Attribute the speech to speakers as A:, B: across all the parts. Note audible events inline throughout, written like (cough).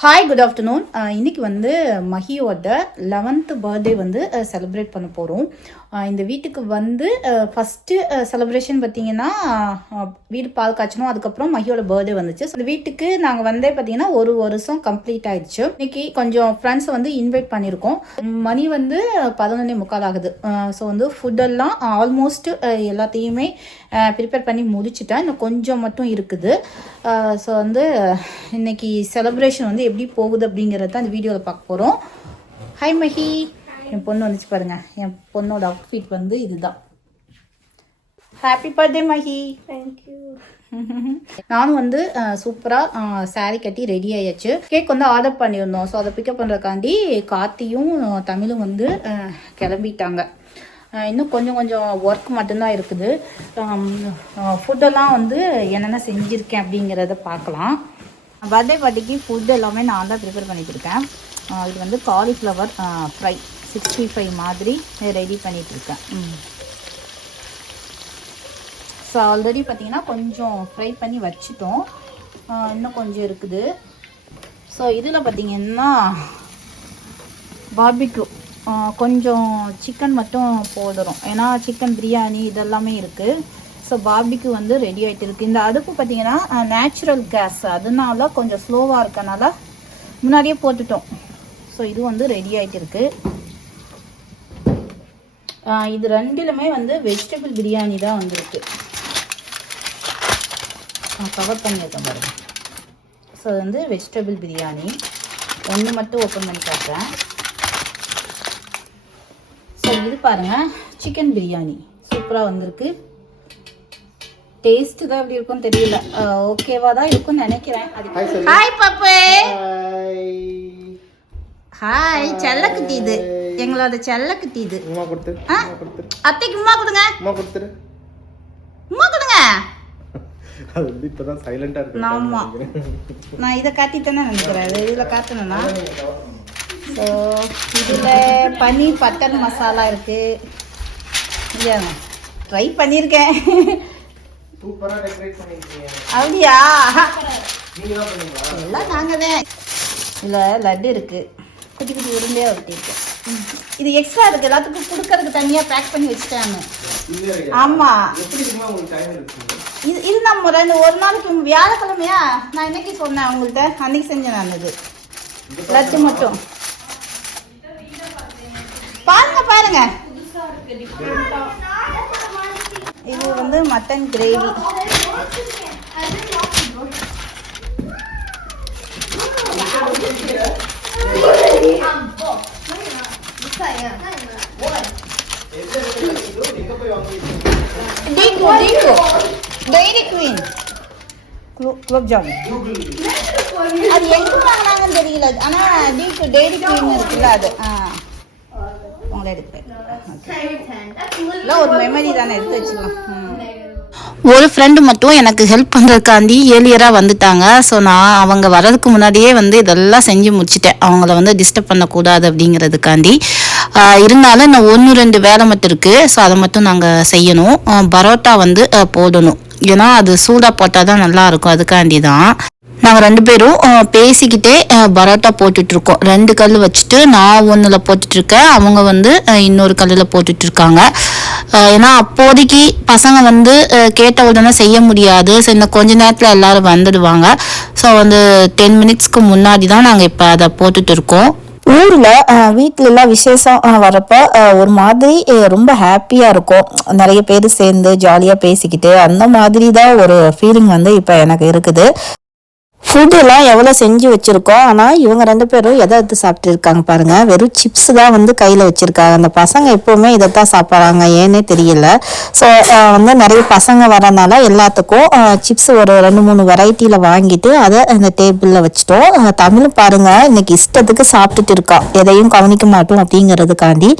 A: Hi good afternoon இன்றைக்கி வந்து மஹியோட லெவன்த்து பர்த்டே வந்து uh, செலிப்ரேட் பண்ண போகிறோம் uh, இந்த வீட்டுக்கு வந்து uh, ஃபஸ்ட்டு செலிப்ரேஷன் பார்த்தீங்கன்னா வீடு பால் காய்ச்சணும். அதுக்கப்புறம் மஹியோட பர்த்டே வந்துச்சு. ஸோ இந்த வீட்டுக்கு நாங்கள் வந்தே பார்த்தீங்கன்னா ஒரு வருஷம் கம்ப்ளீட் ஆயிடுச்சு. இன்னைக்கு கொஞ்சம் ஃப்ரெண்ட்ஸை வந்து இன்வைட் பண்ணியிருக்கோம். மணி வந்து பதினொன்னே முக்கால் ஆகுது. ஸோ வந்து ஃபுட்டெல்லாம் ஆல்மோஸ்ட் எல்லாத்தையுமே ப்ரிப்பேர் பண்ணி முடிச்சிட்டேன். இன்னும் கொஞ்சம் மட்டும் இருக்குது. ஸோ வந்து இன்னைக்கு செலிப்ரேஷன் வந்து எப்படி போகுது அப்படிங்கிறத இந்த வீடியோவில் பார்க்க போகிறோம் ஹாய் மஹி என் பொண்ணு வந்துச்சு பாருங்க. என் பொண்ணோட அவுட்ஃபிட் வந்து இதுதான். ஹாப்பி பர்த்டே மஹி
B: தேங்க்யூ
A: நானும் வந்து சூப்பராக saree கட்டி ரெடி ஆயாச்சு. கேக் வந்து ஆர்டர் பண்ணியிருந்தோம். ஸோ அதை பிக்கப் பண்ணுறக்காண்டி கார்த்தியும் தமிழும் வந்து கிளம்பிட்டாங்க. இன்னும் கொஞ்சம் கொஞ்சம் ஒர்க் மட்டும்தான் இருக்குது. ஃபுட்டெல்லாம் வந்து என்னென்ன செஞ்சுருக்கேன் அப்படிங்கிறத பார்க்கலாம். பர்த்டே பார்ட்டிக்கு ஃபுட் எல்லாமே நான் தான் ப்ரிப்பேர் பண்ணிகிட்ருக்கேன் இது வந்து காலிஃப்ளவர் ஃப்ரை சிக்ஸ்டி ஃபைவ் மாதிரி ரெடி பண்ணிகிட்ருக்கேன் ம். ஸோ ஆல்ரெடி பார்த்தீங்கன்னா கொஞ்சம் ஃப்ரை பண்ணி வச்சுட்டோம். இன்னும் கொஞ்சம் இருக்குது. ஸோ இதில் பார்த்தீங்கன்னா பார்பிக்யூ கொஞ்சம் சிக்கன் மட்டும் போதும். ஏன்னா சிக்கன் பிரியாணி இதெல்லாமே இருக்குது ஸோ பாபிக்கு வந்து ரெடி ஆகிட்டு இருக்குது இந்த அடுப்பு பார்த்தீங்கன்னா நேச்சுரல் கேஸ் அதனால கொஞ்சம் ஸ்லோவாக இருக்கனால முன்னாடியே போட்டுட்டோம். ஸோ இது வந்து ரெடி ஆகிட்டு இருக்கு இது ரெண்டிலுமே வந்து வெஜிடபிள் பிரியாணி தான் வந்திருக்கு. கவர் பண்ணியிருக்கேன் பாருங்க. ஸோ அது வந்து வெஜிடபிள் பிரியாணி. ஒன்று மட்டும் ஓப்பன் பண்ணி காட்டுறேன். ஸோ இது பாருங்கள் சிக்கன் பிரியாணி. சூப்பராக வந்திருக்கு. டேஸ்ட் தான் எப்படி இருக்கும்னு தெரியல. ஓகேவா தான் இருக்கும்னு நினைக்கிறேன். அது ஹாய் பப்பு ஹாய் செல்லக்குட்டி இது எங்களோட செல்லக்குட்டி இது
C: உமா கொடுத்து.
A: ஆ?
C: உமா கொடுத்துரு
A: அத்தைக்கு உமா கொடுங்க.
C: உமா கொடுத்துரு.
A: உமா கொடுங்க.
C: அது வந்து இப்பதான் சைலண்டா இருக்கு.
A: ஆமா நான் இதை காட்டிட்டேன்னு நினைக்கிறேன். இது இதில் காட்டணும்னா? ஸோ இதில் பன்னீர் பட்டர் மசாலா இருக்கு. இல்லையா? ட்ரை பண்ணியிருக்கேன்.
C: சூப்பரா டெக்கரேட் பண்ணிருக்கீங்க.
A: அப்படியா?
C: நீங்க தான் பண்ணீங்களா
A: எல்லாம் நாங்கள் தான் இதில் லட்டு இருக்கு. குட்டி குட்டி உருண்டையாக ஒட்டியிருக்கேன் இது எக்ஸ்ட்ரா இருக்கு. எல்லாத்துக்கும் கொடுக்கறதுக்கு தனியாக பேக் பண்ணி வச்சுட்டாங்க.
C: இல்ல
A: ஆமாம்
C: எப்படி இருக்குமா உங்களுக்கு டைம் இருக்கு
A: இது இது நம்ம ரெண்டு ஒரு நாளைக்கு வியாழக்கிழமையா? நான் இன்னைக்கு சொன்னேன் உங்கள்கிட்ட அன்னைக்கு செஞ்சேன் நான் இது. லட்டு மட்டும். பாருங்க பாருங்க. இது வந்து மட்டன் கிரேவி டீக்கு டீக்கு டைரி குவீன் குலோப் ஜாமுன் அது எங்கே வாங்கினாங்கன்னு தெரியல. ஆனால் டீக்கு டைரி குவீன் இருக்குல்ல அது. ஆ. உங்களை எடுப்பேன் ஒரு மெமரி தானே எடுத்து வச்சுக்கலாம். ஒரு ஃப்ரெண்டு மட்டும் எனக்கு ஹெல்ப் பண்ணுறதுக்காண்டி ஏலியராக வந்துட்டாங்க. ஸோ நான் அவங்க வர்றதுக்கு முன்னாடியே வந்து இதெல்லாம் செஞ்சு முடிச்சிட்டேன். அவங்கள வந்து டிஸ்டர்ப் பண்ணக்கூடாது அப்படிங்கிறதுக்காண்டி. இருந்தாலும் நான் ஒன்று ரெண்டு வேலை மட்டும் இருக்குது ஸோ அதை மட்டும் நாங்கள் செய்யணும். பரோட்டா வந்து போடணும். ஏன்னா அது சூடாக போட்டால் தான் நல்லாயிருக்கும் அதுக்காண்டி தான். நாங்கள் ரெண்டு பேரும் பேசிக்கிட்டே பரோட்டா போட்டுட்டு இருக்கோம் ரெண்டு கல் வச்சுட்டு நான் ஒன்றில் போட்டுட்டு இருக்கேன் அவங்க வந்து இன்னொரு கல்லில் போட்டுட்டு இருக்காங்க ஏன்னா அப்போதைக்கு பசங்க வந்து கேட்ட உடனே செய்ய முடியாது. ஸோ இன்னும் கொஞ்ச நேரத்தில் எல்லாரும் வந்துடுவாங்க. ஸோ வந்து டென் மினிட்ஸ்க்கு முன்னாடி தான் நாங்கள் இப்போ அதை போட்டுட்டு இருக்கோம் ஊரில் வீட்டில எல்லாம் விசேஷம் வரப்போ வரப்ப ஒரு மாதிரி ரொம்ப ஹாப்பியாக இருக்கும். நிறைய பேர் சேர்ந்து ஜாலியாக பேசிக்கிட்டு அந்த மாதிரி தான் ஒரு ஃபீலிங் வந்து இப்போ எனக்கு இருக்குது. ஃபுட்டெல்லாம் எவ்வளோ செஞ்சு வச்சுருக்கோம். ஆனால் இவங்க ரெண்டு பேரும் எதை எடுத்து சாப்பிட்டுருக்காங்க பாருங்கள் வெறும் சிப்ஸ் தான் வந்து கையில் வச்சுருக்காங்க. அந்த பசங்க எப்போவுமே இதை தான் சாப்பிட்றாங்க. ஏன்னே தெரியல. ஸோ வந்து நிறைய பசங்க வரனால எல்லாத்துக்கும் சிப்ஸ் ஒரு ரெண்டு மூணு வெரைட்டியில் வாங்கிட்டு அதை அந்த டேபிளில் வச்சுட்டோம். தமிழ் பாருங்க. இன்னைக்கு இஷ்டத்துக்கு சாப்பிட்டுட்டு இருக்கான் எதையும் கவனிக்க மாட்டோம் அப்படிங்கிறதுக்காண்டி.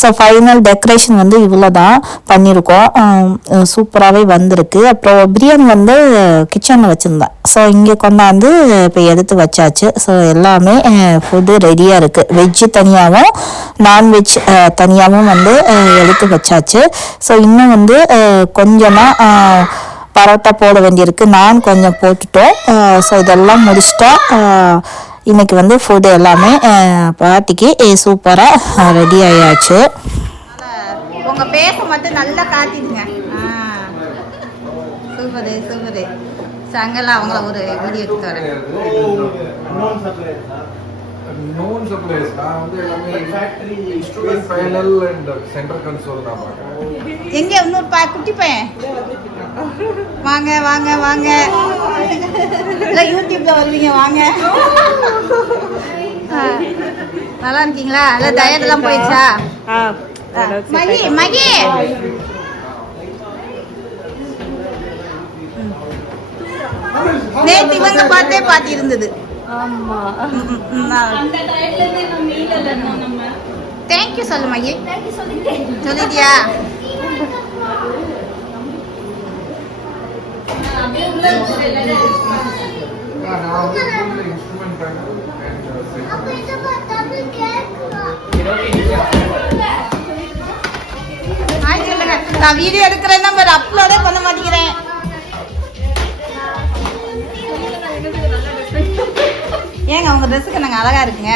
A: ஸோ ஃபைனல் டெக்கரேஷன் வந்து இவ்வளோ தான் பண்ணியிருக்கோம் சூப்பராகவே வந்திருக்கு. அப்புறம் பிரியாணி வந்து கிச்சனில் வச்சுருந்தேன். ஸோ இங்கே கொண்டாந்து இப்போ எடுத்து வச்சாச்சு. ஸோ எல்லாமே ஃபுட்டு ரெடியாக இருக்குது வெஜ்ஜு தனியாகவும் நான்வெஜ் தனியாகவும் வந்து எடுத்து வச்சாச்சு. ஸோ இன்னும் வந்து கொஞ்சமாக பரோட்டா போட வேண்டியிருக்கு. நான் கொஞ்சம் போட்டுட்டோம். ஸோ இதெல்லாம் முடிச்சிட்டா
B: இன்றைக்கி வந்து ஃபுட்டு எல்லாமே பார்ட்டிக்கு சூப்பராக ரெடி ஆயாச்சு.
A: உங்கள் பேச மட்டும் நல்லா காட்டிடுங்க. Super super. சங்கெல்லாம் அவங்கள ஒரு வீடியோ எடுத்து வரேன்
D: நோன் சப்ளைஸ் நான் வந்து எல்லாமே factory instrument final and central console தான் பார்க்குறேன்.
A: எங்க இன்னொரு பா குட்டி பையன்? வாங்க வாங்க வாங்க. இல்லை யூடியூப்ல வருவீங்க வாங்க. நல்லா இருக்கீங்களா? இல்லை டயட் எல்லாம் போயிடுச்சா? மகி மகி! நேத்து இவங்க பார்த்தே பாத்தி இருந்தது தேங்க்யூ சொல்லு மகி சொல்லிட்டியா?
D: நான்
A: வீடியோ எடுக்கிறேன் அப்லோடே பண்ண மாட்டேங்கிறேன். ஏங்க உங்கள் ட்ரெஸ்ஸுக்கு நாங்கள் அழகாக இருக்குங்க.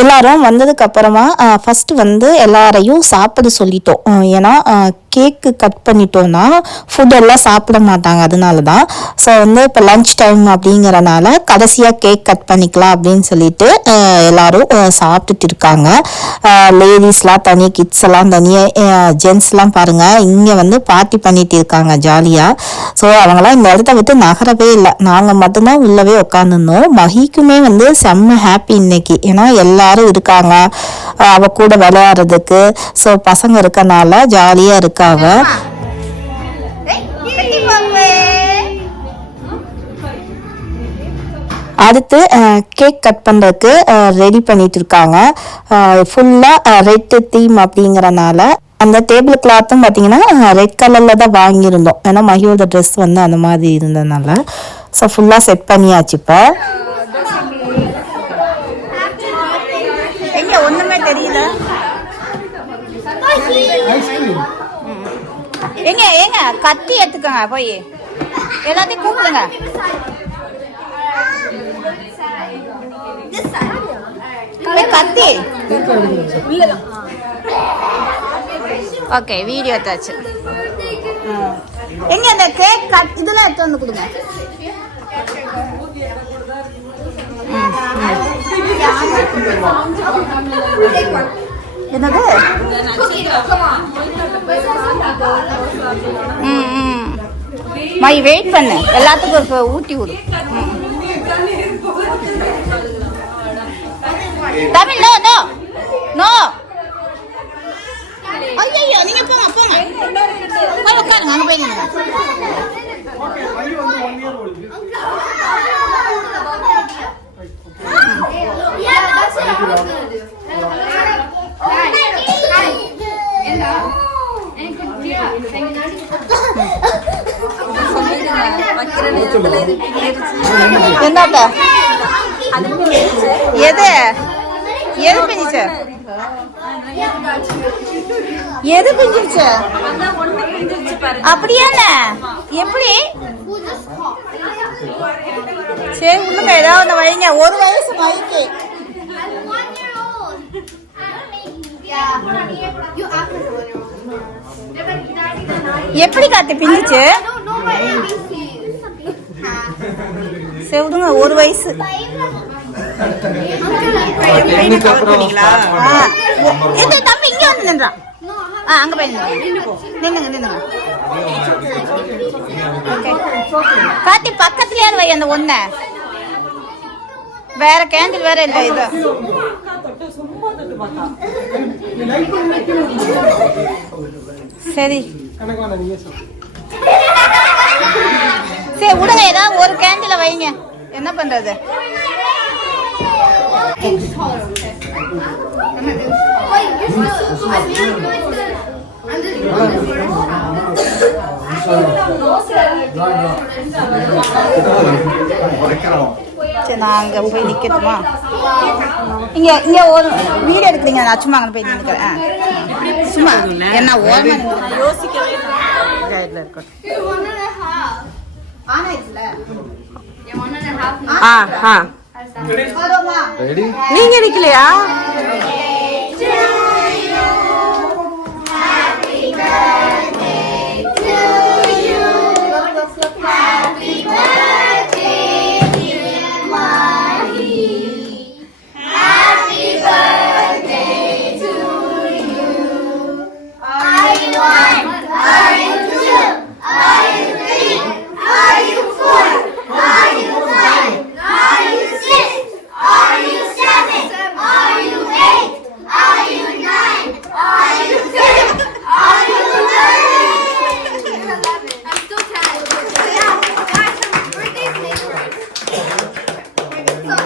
B: எல்லாரும் வந்ததுக்கு அப்புறமா ஃபஸ்ட்டு வந்து எல்லாரையும் சாப்பிட சொல்லிட்டோம். ஏன்னா கேக்கு கட் பண்ணிட்டோம்னா ஃபுட் எல்லாம் சாப்பிட மாட்டாங்க. அதனால தான் ஸோ வந்து இப்போ லஞ்ச் டைம் அப்படிங்கிறனால கடைசியாக கேக் கட் பண்ணிக்கலாம் அப்படின்னு சொல்லிட்டு எல்லாரும் சாப்பிட்டுட்டு இருக்காங்க. லேடிஸ்லாம் தனி கிட்ஸ் எல்லாம் தனியாக ஜென்ஸ்லாம் பாருங்கள் இங்கே வந்து பார்ட்டி பண்ணிட்டு இருக்காங்க ஜாலியாக ஸோ அவங்களாம் இந்த இடத்த விட்டு நகரவே இல்லை. நாங்கள் மட்டும்தான் உள்ளவே உட்காந்துருந்தோம் மகிக்குமே வந்து செம்ம ஹாப்பி இன்னைக்கு. ஏன்னா எல்லாரும் இருக்காங்க. அவள் அவ கூட விளையாடுறதுக்கு. ஸோ பசங்க இருக்கனால ஜாலியாக இருக்காங்க
A: ஏய்,
B: அடுத்து கேக் கட் பண்ணுறதுக்கு ரெடி பண்ணிட்டு இருக்காங்க ஃபுல்லாக ரெட் தீம் அப்படிங்கிறனால அந்த டேபிள் கிளாத்தும் பார்த்தீங்கன்னா ரெட் கலரில் தான் வாங்கியிருந்தோம். ஏன்னா மகியோட ட்ரெஸ் வந்து அந்த மாதிரி இருந்ததுனால ஸோ ஃபுல்லாக செட் பண்ணியாச்சு இப்போ
A: எங்க ஒண்ணுமே தெரியல எங்க ஏங்க கத்தி எடுத்துக்கோங்க போய். எல்லாத்தையும் கூப்பிடுங்க. கத்தி. ஓகே வீடியோ எடுத்தாச்சு எங்க அந்த கேக் கட் இதெல்லாம் எடுத்து வந்து கொடுங்க. என்னது? ம், ம். மை வெயிட் பண்ணு. எல்லாத்துக்கும் இப்போ ஊட்டி விடு தமிழ் நோ நோ நோ ஐயோ நீங்க போங்க போங்க. போய் உட்காருங்க அங்க போய் நில்லுங்க. என்னத்த எது? எது பிஞ்சிச்சு எது பிஞ்சிருச்சு அப்படியா எப்படி? சரி விடுங்க ஏதாவது வைங்க. ஒரு வயசு மைக்கு எப்படி காத்து பிஞ்சிச்சு சரி விடுங்க ஒரு வயசு. தம்பி இங்க வந்து நின்றான் ஆ அங்க போய் நின்னுங்க நின்னுங்க காத்தி பக்கத்துலயே வை அந்த ஒண்ண வேற கேண்டில் வேற இல்ல இது. சரி. சரி விடுங்க ஏதாவது ஒரு கேண்டில வைங்க. என்ன பண்றது? சரி நான் அங்க போய் நிக்கட்டுமா? இங்க இங்க ஒரு வீடியோ எடுக்கிறீங்க நான் சும்மா அங்க போய் நிக்கிறேன் ஆ. சும்மா என்ன ஓரமா யோசிக்கவே இருக்கட்டும் ஆ ஆ வரோமா
D: ready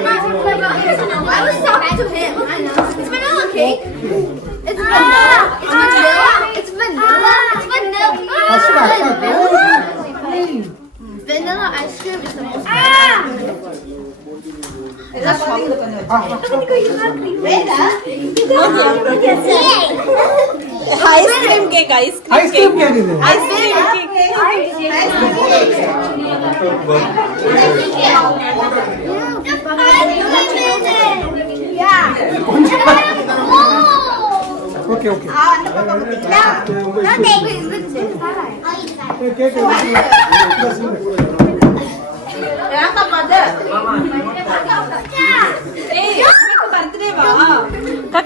E: I'm not talking to him. I know. It's vanilla cake. It's vanilla. It's vanilla. It's vanilla. It's vanilla. Vanilla ice cream is the most.
B: Ah! That's chocolate vanilla. I'm gonna
E: go eat
B: hungry. Wait,
E: ice cream okay okay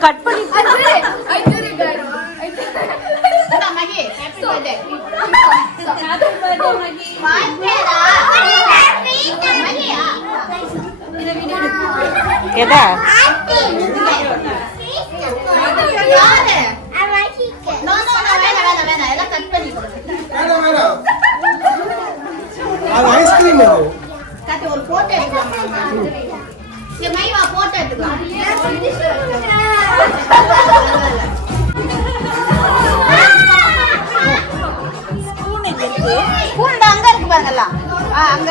E: cut పడి Happy
A: birthday, Maggie. My
B: எதா
C: அது ice cream அது.
A: கட்டு ஒரு photo எடுக்கலாமா மைவா photo எடுக்கலாம் பூண்டு அங்க. இருக்கு பாருங்கலாம் ஆ அங்க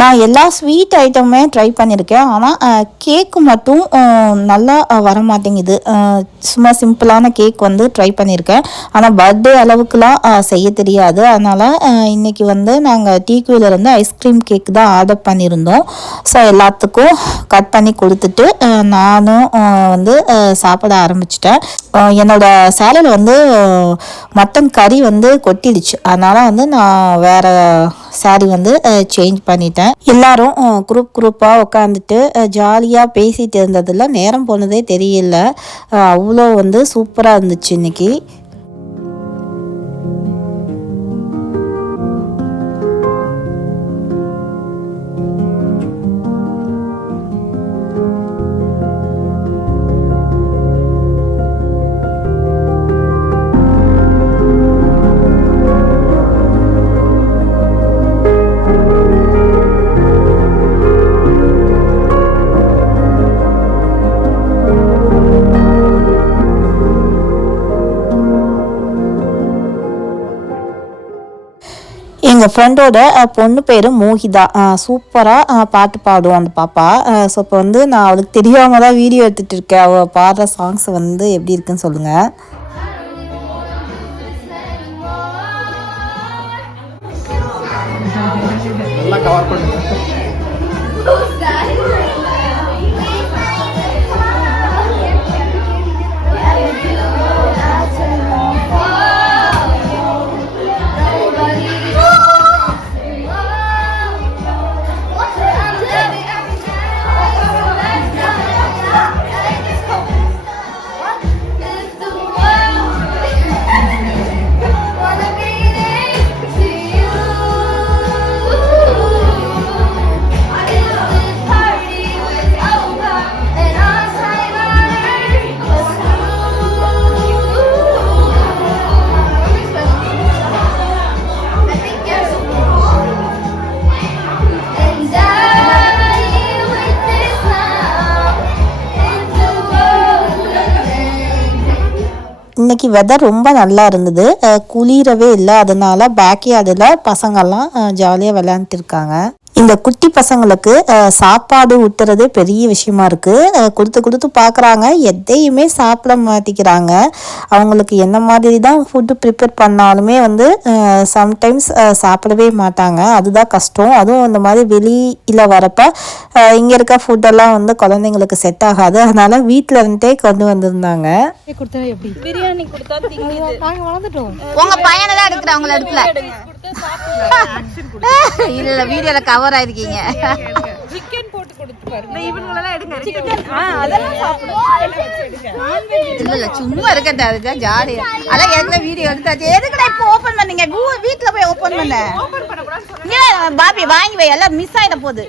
B: நான் எல்லா ஸ்வீட் ஐட்டமுமே ட்ரை பண்ணியிருக்கேன் ஆனால் கேக்கு மட்டும் நல்லா வர மாட்டேங்குது சும்மா சிம்பிளான கேக் வந்து ட்ரை பண்ணியிருக்கேன் ஆனால் பர்த்டே அளவுக்குலாம் செய்ய தெரியாது. அதனால் இன்னைக்கு வந்து நாங்கள் டீக்குவிலேருந்து ஐஸ்கிரீம் கேக் தான் ஆர்டர் பண்ணியிருந்தோம் ஸோ எல்லாத்துக்கும் கட் பண்ணி கொடுத்துட்டு நானும் வந்து சாப்பிட ஆரம்பிச்சிட்டேன். என்னோடய என்னோட சேலையில் வந்து மட்டன் கறி வந்து கொட்டிடுச்சு. அதனால் வந்து நான் வேறு சாரி வந்து சேஞ்ச் பண்ணிட்டேன். எல்லாரும் குரூப் குரூப்பாக உட்காந்துட்டு ஜாலியாக பேசிட்டு இருந்ததில் நேரம் போனதே தெரியல. அவ்வளோ வந்து சூப்பராக இருந்துச்சு இன்னைக்கு. எங்கள் ஃப்ரெண்டோட பொண்ணு பேர் மோகிதா. சூப்பராக பாட்டு பாடும் அந்த பாப்பா. ஸோ இப்போ வந்து நான் அவளுக்கு தெரியாமல் தான் வீடியோ எடுத்துகிட்டு இருக்கேன். அவள் பாடுற சாங்ஸ் வந்து எப்படி இருக்குன்னு சொல்லுங்கள்
C: நல்லா கவர்
E: பண்ணு
B: இன்னைக்கு வெதர் ரொம்ப நல்லா இருந்தது. குளிரவே இல்லை. அதனால பேக்யார்டில் பசங்கள்லாம் ஜாலியாக விளையாண்டுருக்காங்க இருக்காங்க. இந்த குட்டி பசங்களுக்கு சாப்பாடு ஊட்டுறதே பெரிய விஷயமா இருக்கு. அஹ், கொடுத்து கொடுத்து பார்க்குறாங்க எதையுமே சாப்பிட மாட்டேங்கிறாங்க. அவங்களுக்கு என்ன மாதிரி தான் ஃபுட்டு ப்ரிப்பேர் பண்ணாலுமே வந்து சம்டைம்ஸ் சாப்பிடவே மாட்டாங்க. அதுதான் கஷ்டம். அதுவும் இந்த மாதிரி வெளியில் வரப்ப இங்க இருக்க ஃபுட்டெல்லாம் வந்து குழந்தைங்களுக்கு செட் ஆகாது. அதனால வீட்டில் இருந்தே கொண்டு வந்திருந்தாங்க.
A: பையனை தான் எடுக்கல (laughs) இல்ல வீடியோல கவர் ஆயிருக்கீங்க இல்ல இல்ல சும்மா இருக்கட்ட அதுதான் ஜாலியா. அதான் ஏற்கனவே வீடியோ எடுத்தாச்சு. எதுக்குடா இப்போ ஓபன் பண்ணீங்க? கூ- வீட்ல போய் ஓபன் பண்ண. இங்க பாபி வாங்கி வை. எல்லாம் மிஸ் ஆயிட போகுது.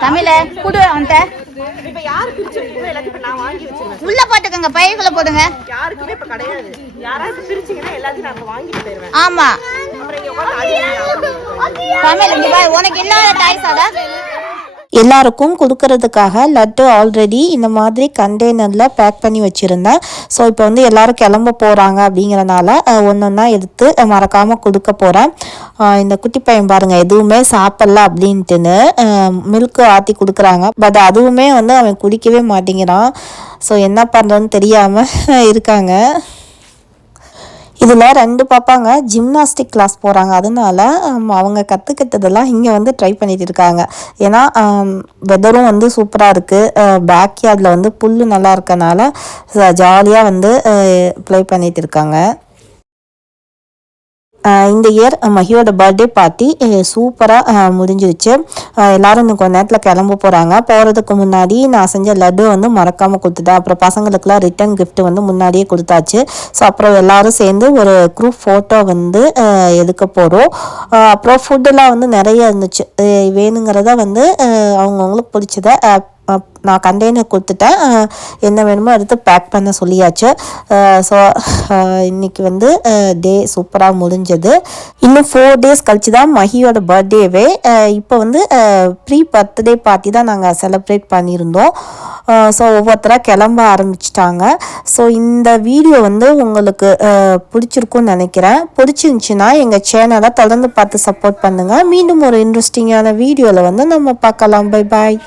A: தமிழ குடு அவன்கிட்ட. உள்ள போட்டுக்கோங்க பையக்குள்ள போடுங்க.
F: யாருக்குமே இப்ப கிடையாது. யாராவது பிரிச்சீங்கன்னா எல்லாத்தையும் நாங்க வாங்கிட்டு போயிருவேன்
A: ஆமா. உனக்கு இல்லாத
B: எல்லாருக்கும் கொடுக்கறதுக்காக லட்டு ஆல்ரெடி இந்த மாதிரி கண்டெய்னரில் பேக் பண்ணி வச்சுருந்தேன். ஸோ இப்போ வந்து எல்லாரும் கிளம்ப போகிறாங்க அப்படிங்கிறனால ஒன்று ஒன்றா எடுத்து மறக்காமல் கொடுக்க போகிறேன் இந்த குட்டி பையன் பாருங்கள் எதுவுமே சாப்பிடல அப்படின்ட்டுன்னு மில்க்கு ஆற்றி கொடுக்குறாங்க. பட் அதுவுமே வந்து அவன் குடிக்கவே மாட்டேங்கிறான். ஸோ என்ன பண்ணுறதுன்னு தெரியாமல் (laughs) இருக்காங்க. இதில் ரெண்டு பாப்பாங்க ஜிம்னாஸ்டிக் கிளாஸ் போகிறாங்க அதனால அவங்க கற்றுக்கிட்டதெல்லாம் இங்கே வந்து ட்ரை பண்ணிட்டு இருக்காங்க. ஏன்னா வெதரும் வந்து சூப்பராக இருக்குது பேக் யார்டில் வந்து புல் நல்லா இருக்கனால ஜாலியாக வந்து ப்ளே பண்ணிட்டு இருக்காங்க. இந்த இயர் மஹியோட பர்த்டே பார்ட்டி சூப்பராக முடிஞ்சிருச்சு. எல்லாரும் இன்னும் கொஞ்ச நேரத்தில் கிளம்ப போகிறாங்க போகிறதுக்கு முன்னாடி நான் செஞ்ச லட்டு வந்து மறக்காமல் கொடுத்துட்டேன். அப்புறம் பசங்களுக்குலாம் ரிட்டன் கிஃப்ட் வந்து முன்னாடியே கொடுத்தாச்சு. ஸோ அப்புறம் எல்லாரும் சேர்ந்து ஒரு குரூப் ஃபோட்டோ வந்து எடுக்க போகிறோம் அப்புறம் ஃபுட்டெல்லாம் வந்து நிறைய இருந்துச்சு. வேணுங்கிறத வந்து அவங்கவுங்களுக்கு பிடிச்சத நான் கண்டெய்னர் கொடுத்துட்டேன். என்ன வேணுமோ எடுத்து பேக் பண்ண சொல்லியாச்சு. ஸோ இன்றைக்கி வந்து டே சூப்பராக முடிஞ்சது. இன்னும் ஃபோர் டேஸ் கழிச்சு தான் மஹியோட பர்த்டேவே இப்போ வந்து ப்ரீ பர்த்டே பார்ட்டி தான் நாங்கள் செலப்ரேட் பண்ணியிருந்தோம். ஸோ ஒவ்வொருத்தராக கிளம்ப ஆரம்பிச்சிட்டாங்க. ஸோ இந்த வீடியோ வந்து உங்களுக்கு பிடிச்சிருக்கும்னு நினைக்கிறேன். பிடிச்சிருந்துச்சின்னா எங்கள் சேனலை தொடர்ந்து பார்த்து சப்போர்ட் பண்ணுங்கள் மீண்டும் ஒரு இன்ட்ரெஸ்டிங்கான வீடியோவில் வந்து நம்ம பார்க்கலாம். Bye bye